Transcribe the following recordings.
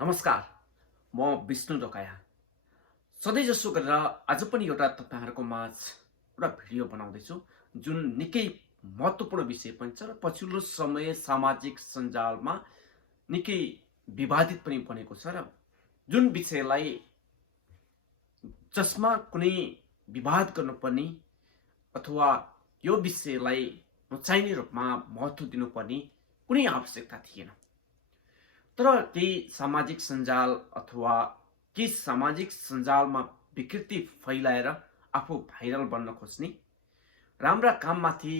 नमस्कार, म विष्णु ढोकाया। सधैँ जसो गरेर आज पनि एउटा तपाईँहरूको माझ एउटा भिडियो बनाउँदैछु, जुन निकै महत्त्वपूर्ण विषय पनि छ र पछिल्लो समय सामाजिक सञ्जालमा निकै विवादित पनि बनेको छ र जुन विषयलाई जसमा कुनै विवाद गर्नुपर्ने अथवा यो विषयलाई नचाहिने रूपमा महत्त्व दिनुपर्ने कुनै आवश्यकता थिएन। तर केही सामाजिक सञ्जाल अथवा केही सामाजिक सञ्जालमा विकृति फैलाएर आफू भाइरल बन्न खोज्ने, राम्रा काममाथि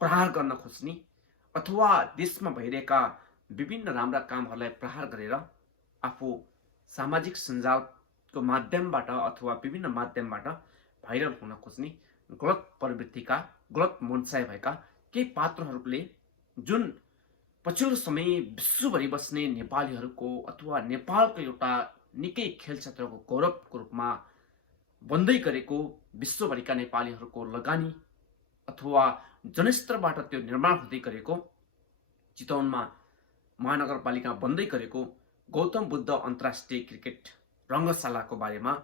प्रहार गर्न खोज्ने अथवा देशमा भइरहेका विभिन्न राम्रा कामहरूलाई प्रहार गरेर आफू सामाजिक सञ्जालको माध्यमबाट अथवा विभिन्न माध्यमबाट भाइरल हुन खोज्ने गलत प्रवृत्तिका, गलत मनसाय भएका केही पात्रहरूले जुन पछिल्लो समय विश्वभरि बस्ने नेपालीहरूको अथवा नेपालको एउटा निकै खेल क्षेत्रको गौरवको रूपमा बन्दै गरेको विश्वभरिका नेपालीहरूको लगानी अथवा जनस्तरबाट त्यो निर्माण हुँदै गरेको चितवनमा महानगरपालिका बन्दै गरेको गौतम बुद्ध अन्तर्राष्ट्रिय क्रिकेट रङ्गशालाको बारेमा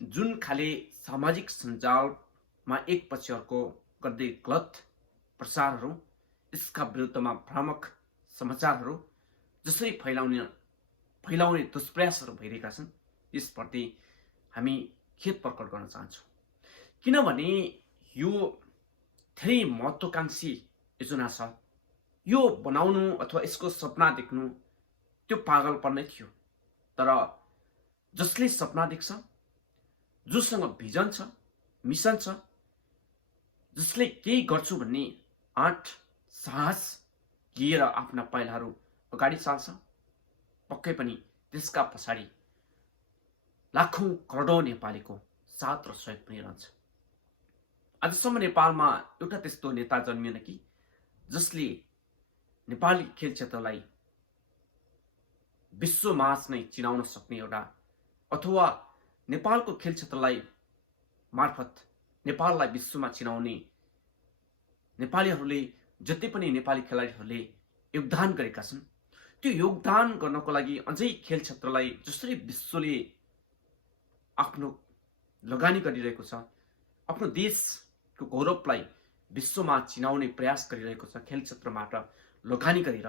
जुन खाले सामाजिक सञ्जालमा एकपछि अर्को गर्दै गलत प्रचारहरू, यसका विरुद्धमा भ्रामक समाचारहरू जसरी फैलाउने दुष्प्रयासहरू भइरहेका छन्, यसप्रति हामी खेद प्रकट गर्न चाहन्छौँ। किनभने यो धेरै महत्त्वाकांक्षी योजना छ। यो बनाउनु अथवा यसको सपना देख्नु त्यो पागलपन नै थियो। तर जसले सपना देख्छ, जोसँग भिजन छ, मिसन छ, जसले केही गर्छु भन्ने आँट साहस लिएर आफ्ना पाइलाहरू अगाडि चाल्छ, पक्कै पनि त्यसका पछाडि लाखौँ करोडौँ नेपालीको साथ र सहयोग पनि रहन्छ। आजसम्म नेपालमा एउटा त्यस्तो नेता जन्मिएन कि जसले नेपाली खेल क्षेत्रलाई विश्वमाझ नै चिनाउन सक्ने एउटा अथवा नेपालको खेल क्षेत्रलाई मार्फत नेपाललाई विश्वमा चिनाउने नेपालीहरूले जति पनि नेपाली खेलाडीहरूले योगदान गरेका छन्, त्यो योगदान गर्नको लागि अझै खेल क्षेत्रलाई जसरी विश्वले आफ्नो लगानी गरिरहेको छ, आफ्नो देशको गौरवलाई विश्वमा चिनाउने प्रयास गरिरहेको छ खेल क्षेत्रबाट लगानी गरेर,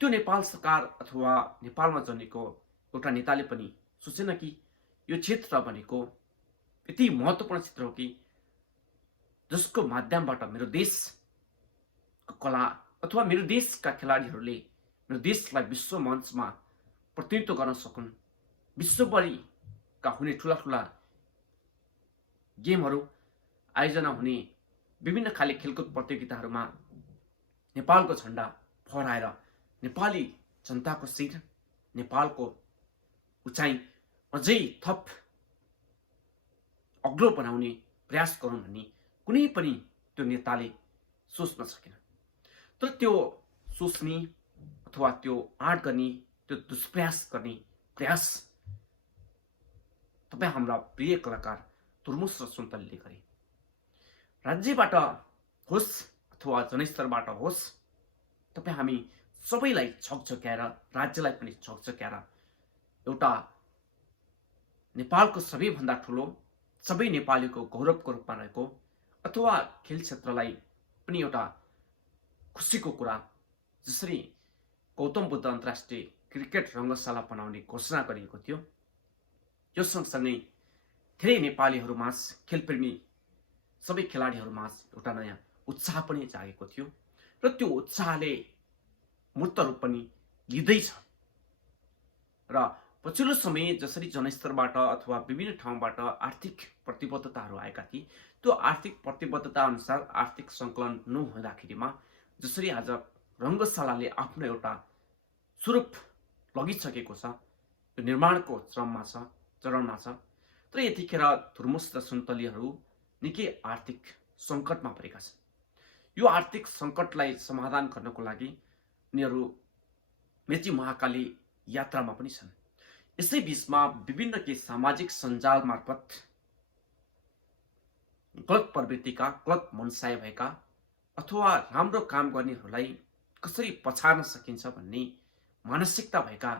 त्यो नेपाल सरकार अथवा नेपालमा जन्मेको एउटा नेताले पनि सोचेन कि यो क्षेत्र भनेको यति महत्त्वपूर्ण क्षेत्र हो कि जसको माध्यमबाट मेरो देशको कला अथवा मेरो देशका खेलाडीहरूले मेरो देशलाई विश्व मञ्चमा प्रतिनिधित्व गर्न सकुन्। विश्वभरिका हुने ठुला ठुला गेमहरू आयोजना हुने विभिन्न खाले खेलकुद प्रतियोगिताहरूमा नेपालको झन्डा फहराएर नेपाली जनताको शिर, नेपालको उचाइ अझै थप अग्लो बनाउने प्रयास गरौँ भन्ने कुनै पनि त्यो नेताले सोच्न सकेन। तर त्यो सोच्ने अथवा त्यो आँट गर्ने, त्यो दुष्प्रयास गर्ने प्रयास तपाईँ हाम्रा प्रिय कलाकार तुर्मुस र सुन्तलीले गरे। राज्यबाट होस् अथवा जनस्तरबाट होस्, तपाईँ हामी सबैलाई छकछक्याएर, राज्यलाई पनि छकछक्याएर एउटा नेपालको सबैभन्दा ठुलो, सबै नेपालीको गौरवको रूपमा रहेको अथवा खेल क्षेत्रलाई पनि एउटा खुसीको कुरा जसरी गौतम बुद्ध अन्तर्राष्ट्रिय क्रिकेट रङ्गशाला बनाउने घोषणा गरिएको थियो, यो सँगसँगै धेरै नेपालीहरूमाझ, खेलप्रेमी सबै खेलाडीहरूमाझ एउटा नयाँ उत्साह पनि जागेको थियो र त्यो उत्साहले मूर्त रूप पनि लिँदैछ। र पछिल्लो समय जसरी जनस्तरबाट अथवा विभिन्न ठाउँबाट आर्थिक प्रतिबद्धताहरू आएका थिए, त्यो आर्थिक प्रतिबद्धता अनुसार आर्थिक सङ्कलन नहुँदाखेरिमा जसरी आज रङ्गशालाले आफ्नो एउटा स्वरूप लगिसकेको छ, त्यो निर्माणको चरणमा छ। तर यतिखेर तुर्मुस र सुन्तलीहरू निकै आर्थिक सङ्कटमा परेका छन्। यो आर्थिक सङ्कटलाई समाधान गर्नको लागि उनीहरू मेची महाकाली यात्रामा पनि छन्। यसै बीचमा विभिन्न केही सामाजिक सञ्जाल मार्फत गलत प्रवृत्तिका, गलत मनसाय भएका अथवा राम्रो काम गर्नेहरूलाई कसरी पछार्न सकिन्छ भन्ने मानसिकता भएका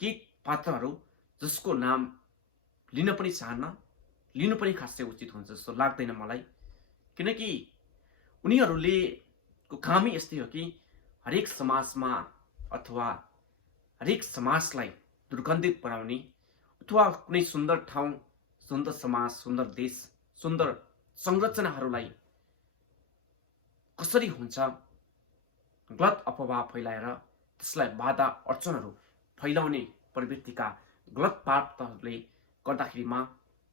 केही पात्रहरू जसको नाम लिन पनि चाहन्न, लिनु पनि खासै उचित हुन्छ जस्तो लाग्दैन मलाई। किनकि उनीहरूले को कामै यस्तै हो कि हरेक समाजमा अथवा हरेक समाजलाई दुर्गन्धित बनाउने अथवा कुनै सुन्दर ठाउँ, सुन्दर समाज, सुन्दर देश, सुन्दर संरचनाहरूलाई कसरी हुन्छ गलत अफवाह फैलाएर त्यसलाई बाधा अडचनहरू फैलाउने प्रवृत्तिका गलत वार्ताहरूले गर्दाखेरिमा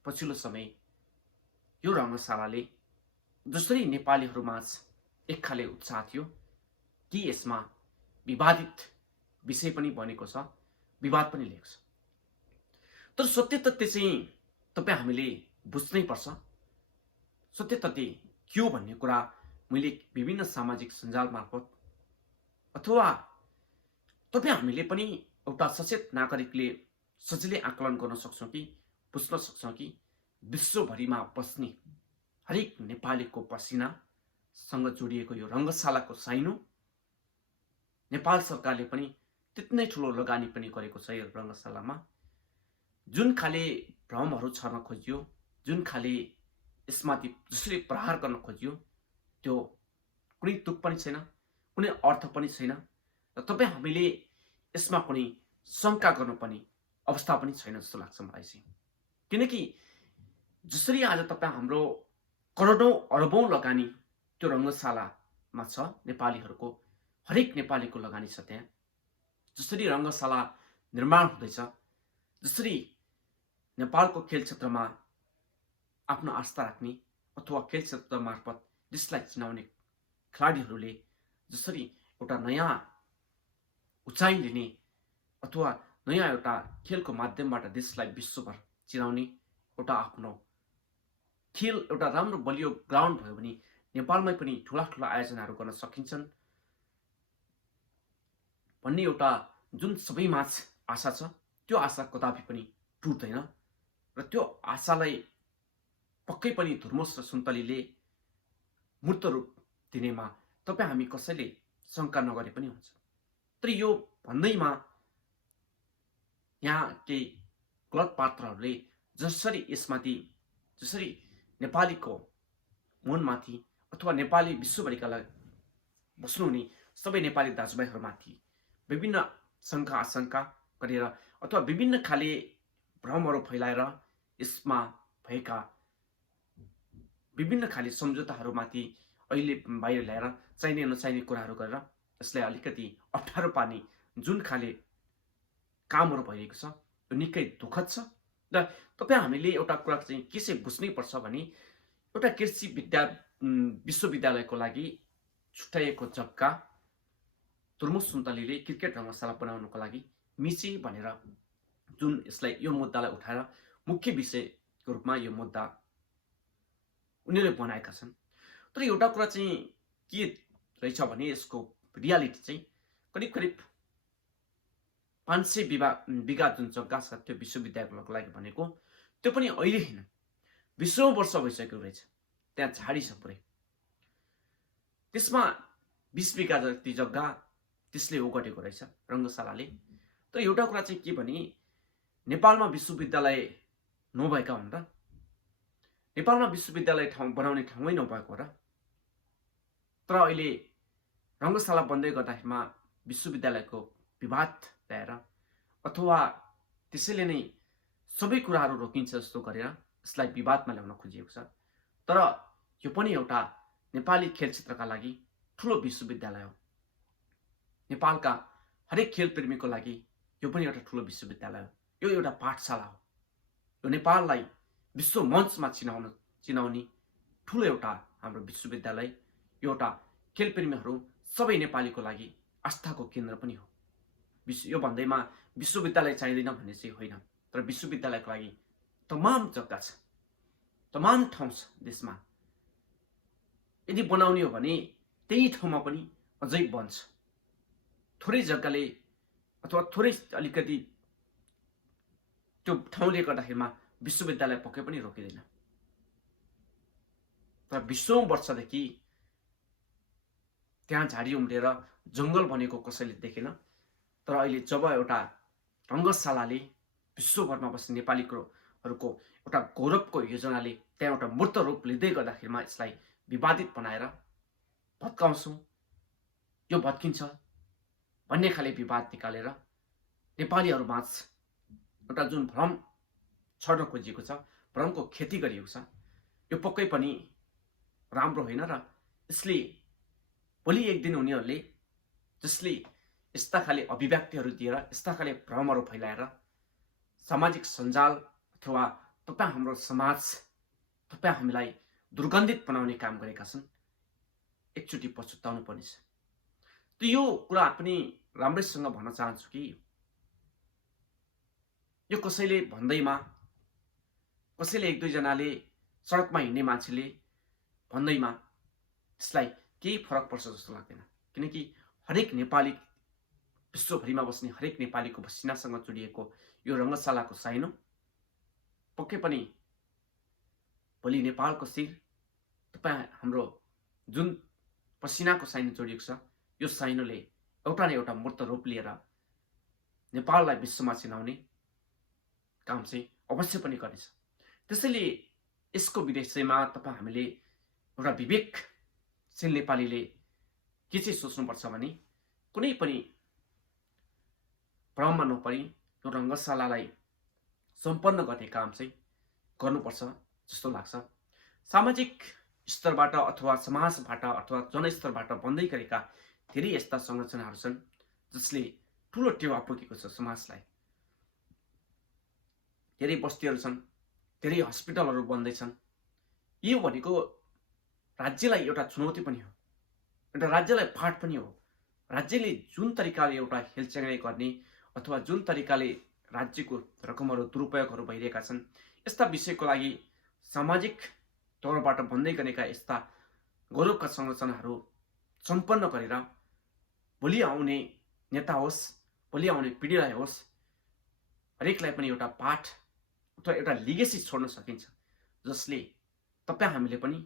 पछिल्लो समय यो रङ्गशालाले जसरी नेपालीहरूमाझ एक खाले उत्साह थियो कि यसमा विवादित विषय पनि बनेको छ, विवाद पनि ल्याएको छ। तर सत्य तथ्य चाहिँ तपाईँ हामीले बुझ्नै पर्छ। सत्य तथ्य के हो भन्ने कुरा मैले विभिन्न सामाजिक सञ्जाल मार्फत अथवा तपाईँ हामीले पनि एउटा सचेत नागरिकले सजिलै आकलन गर्न सक्छौँ कि बुझ्न सक्छौँ कि विश्वभरिमा बस्ने हरेक नेपालीको पसिनासँग जोडिएको यो रङ्गशालाको साइनो नेपाल सरकारले पनि त्यति नै ठुलो लगानी पनि गरेको छ यो रङ्गशालामा। जुन खाले भ्रमहरू छर्न खोजियो, जुन खाले यसमाथि जसरी प्रहार गर्न खोजियो, त्यो कुनै तुक पनि छैन, कुनै अर्थ पनि छैन र तपाईँ हामीले यसमा कुनै शङ्का गर्नुपर्ने अवस्था पनि छैन जस्तो लाग्छ मलाई चाहिँ। किनकि जसरी आज तपाईँ हाम्रो करोडौँ अरबौँ लगानी त्यो रङ्गशालामा छ, नेपालीहरूको हरेक नेपालीको लगानी छ त्यहाँ। जसरी रङ्गशाला निर्माण हुँदैछ, जसरी नेपालको खेल क्षेत्रमा आफ्नो आस्था राख्ने अथवा खेल क्षेत्र मार्फत देशलाई चिनाउने खेलाडीहरूले जसरी एउटा नयाँ उचाइ लिने अथवा नयाँ एउटा खेलको माध्यमबाट देशलाई विश्वभर चिनाउने एउटा आफ्नो खेल एउटा राम्रो बलियो ग्राउन्ड भयो भने नेपालमै पनि ठुला ठुला आयोजनाहरू गर्न सकिन्छन् भन्ने एउटा जुन सबैमाझ आशा छ, त्यो आशा कदापि पनि टुट्दैन र त्यो आशालाई पक्कै पनि धुर्मुस र सुन्तलीले मूर्त रूप दिनेमा तपाईँ हामी कसैले शङ्का नगरे पनि हुन्छ। तर यो भन्दैमा यहाँ केही गलत पात्रहरूले जसरी यसमाथि जसरी नेपालीको मनमाथि अथवा नेपाली विश्वभरिका लागि बस्नुहुने सबै नेपाली दाजुभाइहरूमाथि विभिन्न शङ्का आशंका गरेर अथवा विभिन्न खाले भ्रमहरू फैलाएर यसमा भएका विभिन्न खाले सम्झौताहरूमाथि अहिले बाहिर ल्याएर चाहिने नचाहिने कुराहरू गरेर यसलाई अलिकति अप्ठ्यारो पार्ने जुन खाले कामहरू भइरहेको छ त्यो निकै दुःखद छ। र तपाईँ हामीले एउटा कुरा चाहिँ के चाहिँ बुझ्नै पर्छ भने एउटा कृषि विश्वविद्यालयको लागि छुट्याइएको जग्गा तुर्मुस सुन्तलीले क्रिकेट रङ्गशाला बनाउनको लागि मिचे भनेर जुन यसलाई यो मुद्दालाई उठाएर मुख्य विषयको रूपमा यो मुद्दा उनीहरूले बनाएका छन्। तर एउटा कुरा चाहिँ के रहेछ भने यसको रियालिटी चाहिँ करिब करिब 500 बिघा जुन जग्गा छ त्यो विश्वविद्यालयको लागि भनेको त्यो पनि अहिले होइन, 20औं वर्ष भइसकेको रहेछ। त्यहाँ झाडी छ पुरै, त्यसमा 20 बिघा जति जग्गा त्यसले ओगटेको रहेछ रङ्गशालाले। तर एउटा कुरा चाहिँ के भने नेपालमा विश्वविद्यालय नभएका हुन् र, नेपालमा विश्वविद्यालय बनाउने ठाउँै नभएको हो र। तर अहिले रङ्गशाला बन्दै गर्दाखेरिमा विश्वविद्यालयको विवाद ल्याएर अथवा त्यसैले नै सबै कुराहरू रोकिन्छ जस्तो गरेर यसलाई विवादमा ल्याउन खोजिएको छ। तर यो पनि एउटा नेपाली खेल क्षेत्रका लागि ठुलो विश्वविद्यालय हो, नेपालका हरेक खेल प्रेमीको लागि यो पनि एउटा ठुलो विश्वविद्यालय हो, यो एउटा पाठशाला हो। यो नेपाललाई विश्व मञ्चमा चिनाउने ठुलो एउटा हाम्रो विश्वविद्यालय, यो एउटा खेल प्रेमीहरू सबै नेपालीको लागि आस्थाको केन्द्र पनि हो। यो भन्दैमा विश्वविद्यालय चाहिँदैन भन्ने चाहिँ होइन, तर विश्वविद्यालयको लागि तमाम जग्गा छ, तमाम ठाउँ छ देशमा। यदि बनाउने हो भने त्यही ठाउँमा पनि अझै बन्छ। थोरै जग्गाले अथवा थोरै अलिकति त्यो ठाउँले गर्दाखेरिमा विश्वविद्यालय पक्कै पनि रोकिँदैन। तर 20औं वर्षदेखि त्यहाँ झाडी उम्रेर जङ्गल बनेको कसैले देखेन। तर अहिले जब एउटा रङ्गशालाले विश्वभरमा बस्ने नेपालीहरूको एउटा गौरवको योजनाले त्यहाँ एउटा मूर्त रूप लिँदै गर्दाखेरिमा यसलाई विवादित बनाएर भत्काउँछौँ, यो भत्किन्छ भन्ने खाले विवाद निकालेर नेपालीहरूमाझ एउटा जुन भ्रम छर्न खोजिएको छ, भ्रमको खेती गरिएको छ, यो पक्कै पनि राम्रो होइन र यसले भोलि एक दिन उनीहरूले जसले यस्ता खाले अभिव्यक्तिहरू दिएर यस्ता खाले भ्रमहरू फैलाएर सामाजिक सञ्जाल अथवा तपाईँ हाम्रो समाज, तपाईँ हामीलाई दुर्गन्धित बनाउने काम गरेका छन्, एकचोटि पछुताउनु पर्नेछ। त यो कुरा पनि राम्रैसँग भन्न चाहन्छु कि यो कसैले भन्दैमा, कसैले एक दुईजनाले सडकमा हिँड्ने मान्छेले भन्दैमा यसलाई केही फरक पर्छ जस्तो लाग्दैन। किनकि हरेक नेपाली, विश्वभरिमा बस्ने हरेक नेपालीको पसिनासँग जोडिएको यो रङ्गशालाको साइनो पक्कै पनि भोलि नेपालको शिर, तपाईँ हाम्रो जुन पसिनाको साइनो जोडिएको छ, यो साइनोले एउटा न एउटा मूर्त रूप लिएर नेपाललाई विश्वमा चिनाउने काम चाहिँ अवश्य पनि गर्नेछ। त्यसैले यसको विषयमा तपाईँ हामीले एउटा विवेकशील नेपालीले के चाहिँ सोच्नुपर्छ भने कुनै पनि भ्रममा नपरी यो रङ्गशालालाई सम्पन्न गर्ने काम चाहिँ गर्नुपर्छ जस्तो लाग्छ। सामाजिक स्तरबाट अथवा समाजबाट अथवा जनस्तरबाट बन्दै गरेका धेरै यस्ता संरचनाहरू छन् जसले ठुलो टेवा पुगेको छ समाजलाई। धेरै बस्तीहरू छन्, धेरै हस्पिटलहरू बन्दैछन्। यो भनेको राज्यलाई एउटा चुनौती पनि हो, एउटा राज्यलाई फाँट पनि हो। राज्यले जुन तरिकाले एउटा हेलचेक्राइ गर्ने अथवा जुन तरिकाले राज्यको रकमहरू दुरुपयोगहरू भइरहेका छन्, यस्ता विषयको लागि सामाजिक तौरबाट बन्दै गरेका यस्ता गौरवका संरचनाहरू सम्पन्न गरेर भोलि आउने नेता होस्, भोलि आउने पिँढीलाई होस्, हरेकलाई पनि एउटा पाठ अथवा एउटा लिगेसी छोड्न सकिन्छ जसले तपाईँ हामीले पनि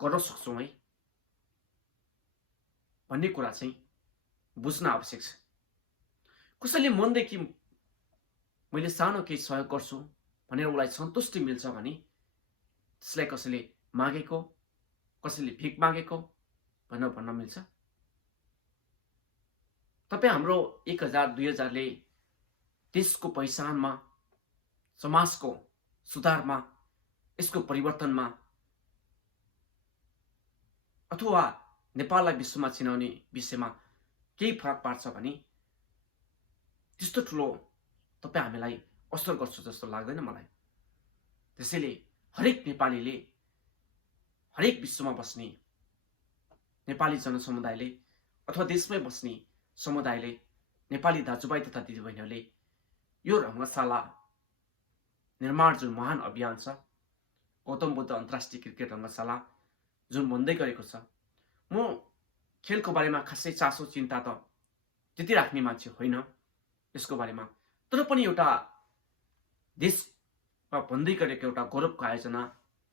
गर्न सक्छौँ है भन्ने कुरा चाहिँ बुझ्न आवश्यक छ। कसैले मनदेखि मैले सानो केही सहयोग गर्छु भनेर उसलाई सन्तुष्टि मिल्छ भने त्यसलाई कसैले मागेको, कसैले भिख मागेको भनेर भन्न मिल्छ? तपाईँ हाम्रो 1000-2000ले देशको पहिचानमा, समाजको सुधारमा, यसको परिवर्तनमा अथवा नेपाललाई विश्वमा चिनाउने विषयमा केही फरक पार्छ भने त्यस्तो ठुलो तपाईँ हामीलाई असर गर्छ जस्तो लाग्दैन मलाई। त्यसैले हरेक नेपालीले, हरेक विश्वमा बस्ने नेपाली जनसमुदायले अथवा देशमै बस्ने समुदायले, नेपाली दाजुभाइ तथा दिदीबहिनीहरूले यो रङ्गशाला निर्माण जुन महान अभियान छ, गौतम बुद्ध अन्तर्राष्ट्रिय क्रिकेट रङ्गशाला जुन बन्दै गरेको छ, म खेलको बारेमा खासै चासो चिन्ता त त्यति राख्ने मान्छे होइन यसको बारेमा, तर पनि एउटा देशमा बन्दै गरेको एउटा गौरवको आयोजना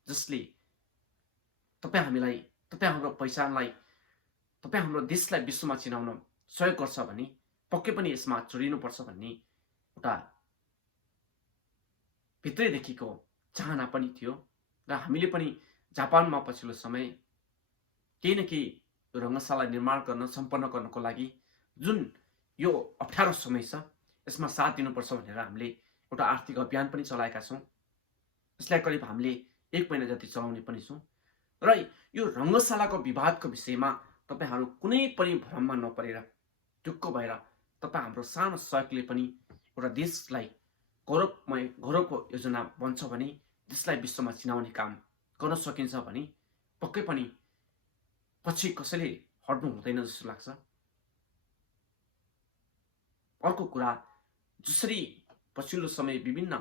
जसले तपाईँ हामीलाई, तपाईँ हाम्रो पहिचानलाई, तपाईँ हाम्रो देशलाई विश्वमा चिनाउन सहयोग गर्छ भने पक्कै पनि यसमा जोडिनुपर्छ भन्ने एउटा भित्रैदेखिको चाहना पनि थियो। र हामीले पनि जापानमा पछिल्लो समय केही न केही रङ्गशाला निर्माण गर्न, सम्पन्न गर्नको लागि जुन यो अप्ठ्यारो समय छ यसमा साथ दिनुपर्छ भनेर हामीले एउटा आर्थिक अभियान पनि चलाएका छौँ। यसलाई करिब हामीले 1 महिना जति चलाउने पनि छौँ। र यो रङ्गशालाको विवादको विषयमा तपाईँहरू कुनै पनि भ्रममा नपरेर ढुक्क भएर तपाईँ हाम्रो सानो सहयोगले पनि एउटा देशलाई गौरवको योजना बन्छ भने, देशलाई विश्वमा चिनाउने काम गर्न सकिन्छ भने पक्कै पनि पछि कसैले हट्नु हुँदैन जस्तो लाग्छ। अर्को कुरा, जसरी पछिल्लो समय विभिन्न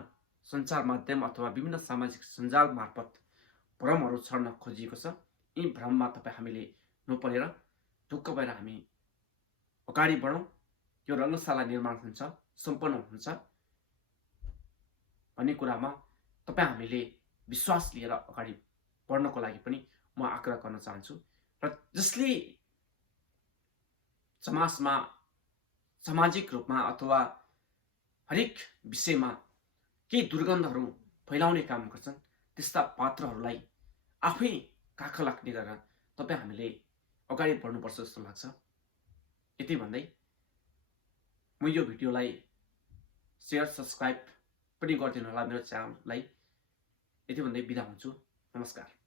सञ्चार माध्यम अथवा विभिन्न सामाजिक सञ्जाल मार्फत भ्रमहरू छर्न खोजिएको छ, यी भ्रममा तपाईँ हामीले नपरेर ढुक्क भएर हामी अगाडि बढौँ। यो रङ्गशाला निर्माण हुन्छ, सम्पन्न हुन्छ भन्ने कुरामा तपाईँ हामीले विश्वास लिएर अगाडि बढ्नको लागि पनि म आग्रह गर्न चाहन्छु। र जसले समाजमा सामाजिक रूपमा अथवा हरेक विषयमा केही दुर्गन्धहरू फैलाउने काम गर्छन् त्यस्ता पात्रहरूलाई आफै काख लाग्ने गरेर तपाईँ हामीले अगाडि बढ्नुपर्छ जस्तो लाग्छ। यति भन्दै म यो भिडियोलाई सेयर सब्सक्राइब पनि गरिदिनु होला मेरो च्यानललाई। यति भन्दै बिदा हुन्छु। नमस्कार।